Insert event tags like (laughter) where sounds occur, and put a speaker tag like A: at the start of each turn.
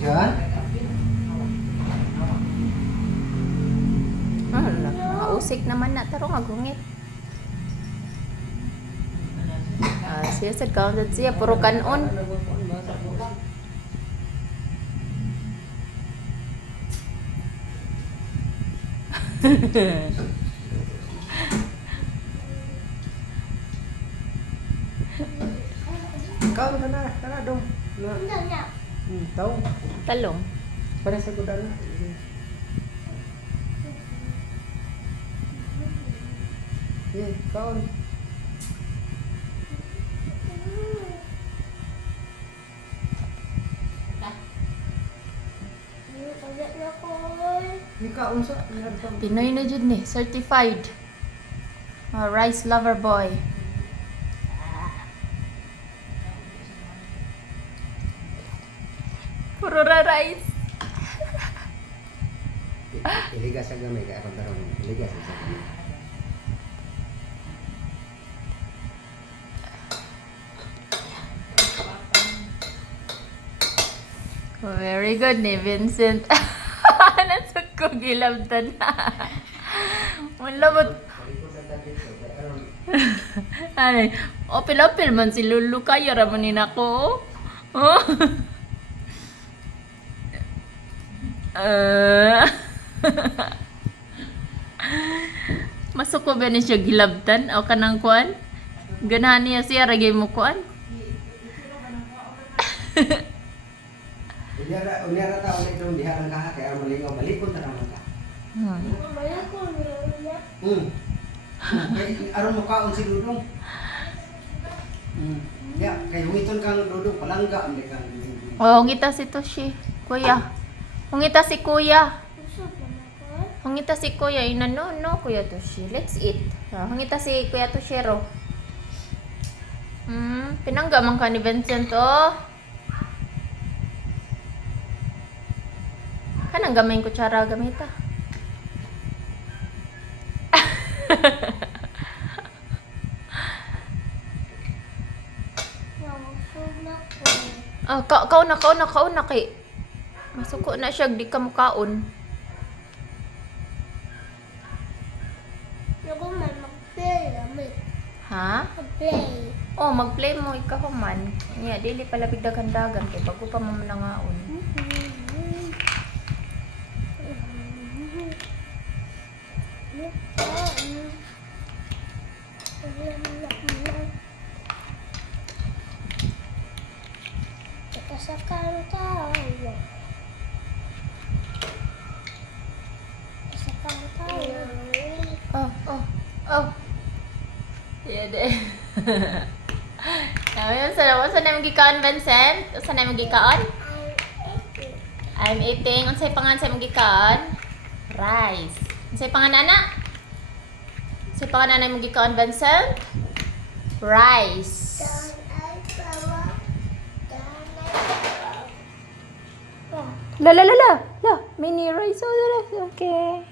A: Diyan?
B: Hala, mausik naman na. Taro nga gungit. Ah, siya sa counted siya. Puro kanon.
A: Ikaw na na, tara dong. Na. Hmm, tao.
B: Talong.
A: Para sa kuda na. Eh, kaon.
B: Pinoy na jud ni. Certified. Ah, rice lover boy. Puro ra rice.
A: Iligas sa gamay kay aron karon. Iligas sa gamay.
B: Very good ni Vincent. (laughs) Nasag ko gilabtan na. Wala mo. (laughs) Ay, opil-opil man si Lulu kayo ramanin ako. Oh. (laughs) Ah. (laughs) Masuko ba ni siya gilabtan o kanang kuan? Ganahan niya siya ragay mo kuan? (laughs)
A: Unyara, unyara ta ulit dong diha ang kaha kay aron malingaw balikon ta naman ka.
B: Hmm.
A: Hmm. Aron mo kaon si Dudong. Hmm. Ya, kay hungiton kang Dudong palangga ang kang.
B: Oh, ngita si Toshi. Kuya. Hungita si Kuya. Hungita si Kuya. Ina, no, no, Kuya Toshi. Let's eat. Hungita si Kuya Toshiro. Hmm, pinangga man ka ni Vincent, oh. Kanang gamay yung kutsara gamita. Ah, ka kaon na, kaon na, kaon na kay. Masuko na siya, di ka mukaon. Ha? Oh, mag-play mo ikaw man. Nya, dili pala bigdagan-dagan kay bago pa mo nangaon.
C: Sa kantao.
B: Yeah, de. (laughs) Sabi mo, sa saan na magikaon, Vincent? Saan na magikaon? I'm eating. Unsay pangan sa magikaon? Rice. Unsay pangan ana? Unsay pangan ana magikaon, Vincent? Rice. La la la la. Mini rice. Oh. Okay.